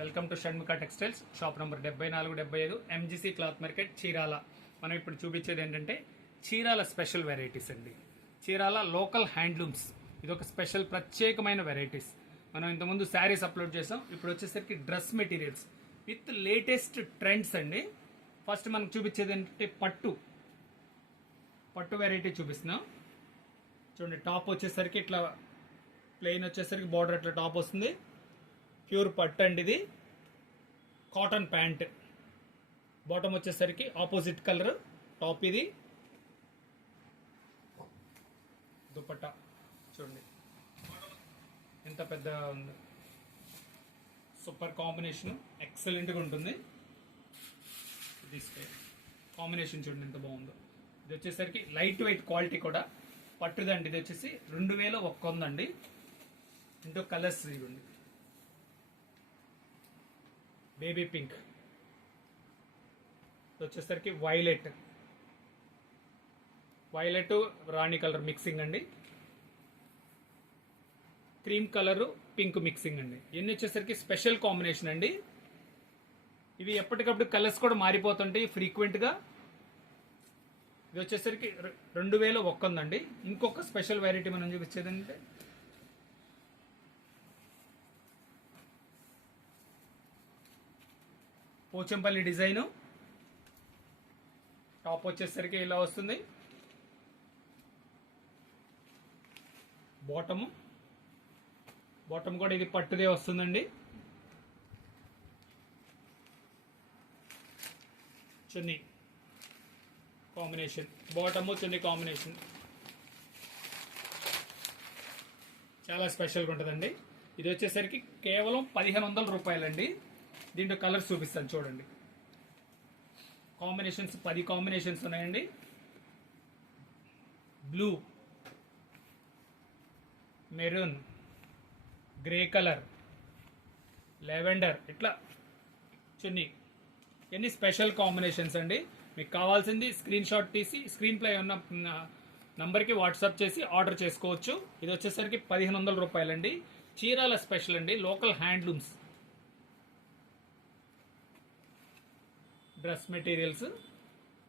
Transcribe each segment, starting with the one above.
Welcome to Shanmukha textiles shop number 7475 MGC cloth market Chirala. మనం ఇప్పుడు చూపించేది ఏంటంటే చీరాల స్పెషల్ వెరైటీస్ అండి. చీరాల లోకల్ హ్యాండ్లూమ్స్, ఇది ఒక స్పెషల్ ప్రత్యేకమైన వెరైటీస్. మనం ఇంతకుముందు శారీస్ అప్లోడ్ చేసాం, ఇప్పుడు వచ్చేసరికి dress materials with latest trends అండి. ఫస్ట్ మనకు చూపించేది ఏంటంటే పట్టు వెరైటీ చూపిస్తున్నాం. చూడండి, టాప్ వచ్చేసరికి ఇట్లా ప్లెయిన్ వచ్చేసరికి బార్డర్ అట్లా టాప్ వస్తుంది. ప్యూర్ పట్టు అండి, ఇది కాటన్ ప్యాంట్. బాటమ్ వచ్చేసరికి ఆపోజిట్ కలర్ టాప్. ఇది దుపట్టా చూడండి ఎంత పెద్ద ఉంది. సూపర్ కాంబినేషన్, ఎక్సలెంట్గా ఉంటుంది. తీసుకో కాంబినేషన్ చూడండి ఎంత బాగుందో. ఇది వచ్చేసరికి లైట్ వెయిట్ క్వాలిటీ కూడా పట్టుదండి. ఇది వచ్చేసి 2100 అండి. ఇంటూ కలర్స్ ఇవ్వండి. బేబీ పింక్, ఇది వచ్చేసరికి వైలెట్ రాణి కలర్ మిక్సింగ్ అండి. క్రీమ్ కలర్ పింక్ మిక్సింగ్ అండి. ఇవన్నీ వచ్చేసరికి స్పెషల్ కాంబినేషన్ అండి. ఇవి ఎప్పటికప్పుడు కలర్స్ కూడా మారిపోతుంటాయి ఫ్రీక్వెంట్గా. ఇది వచ్చేసరికి 2100 అండి. ఇంకొక స్పెషల్ వెరైటీ మనం చూపించేది అంటే పోచంపల్లి డిజైను. టాప్ వచ్చేసరికి ఇలా వస్తుంది. బాటమ్ కూడా ఇది పట్టుదే వస్తుందండి. చున్నీ కాంబినేషన్, బాటము చున్నీ కాంబినేషన్ చాలా స్పెషల్గా ఉంటుందండి. ఇది వచ్చేసరికి కేవలం 1500 రూపాయలండి. దీంట్లో కలర్స్ చూపిస్తాను చూడండి. కాంబినేషన్స్ 10 కాంబినేషన్స్ ఉన్నాయండి. Blue, maroon, grey colour, lavender, ఇట్లా చున్నీ. ఎన్ని స్పెషల్ కాంబినేషన్స్ అండి. మీకు కావాల్సింది స్క్రీన్ షాట్ తీసి స్క్రీన్ ప్లే ఉన్న నంబర్కి వాట్సాప్ చేసి ఆర్డర్ చేసుకోవచ్చు. ఇది వచ్చేసరికి 1500 రూపాయలండి. చీరాల స్పెషల్ అండి, లోకల్ హ్యాండ్లూమ్స్ డ్రెస్ మెటీరియల్స్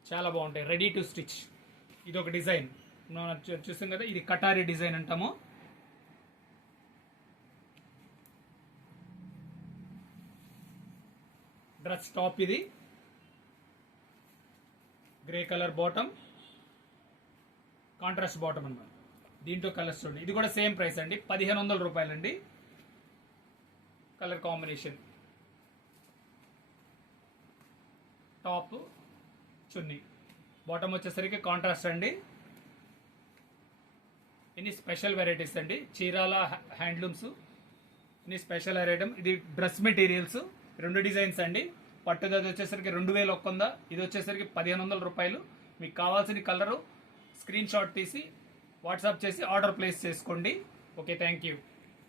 చాలా బాగుంటాయి, రెడీ టు స్టిచ్. ఇది ఒక డిజైన్ మనం చూస్తాం కదా, ఇది కటారీ డిజైన్ అంటాము. డ్రెస్ టాప్, ఇది grey colour bottom, contrast bottom అన్నమాట. దీంట్లో కలర్స్ చూడండి. ఇది కూడా సేమ్ ప్రైస్ అండి, 1500 రూపాయలండి. కలర్ కాంబినేషన్, టాప్ చున్నీ, బాటమ్ వచ్చేసరికి కాంట్రాస్ట్ అండి. ఇన్ని స్పెషల్ వెరైటీస్ అండి. చీరాల హ్యాండ్లూమ్స్, ఇన్ని స్పెషల్ ఐటమ్. ఇది డ్రెస్ మెటీరియల్స్, 2 డిజైన్స్ అండి. పట్టుదది వచ్చేసరికి 2100, ఇది వచ్చేసరికి 1500 రూపాయలు. మీకు కావాల్సిన కలరు స్క్రీన్ షాట్ తీసి వాట్సాప్ చేసి ఆర్డర్ ప్లేస్ చేసుకోండి. Okay, thank you.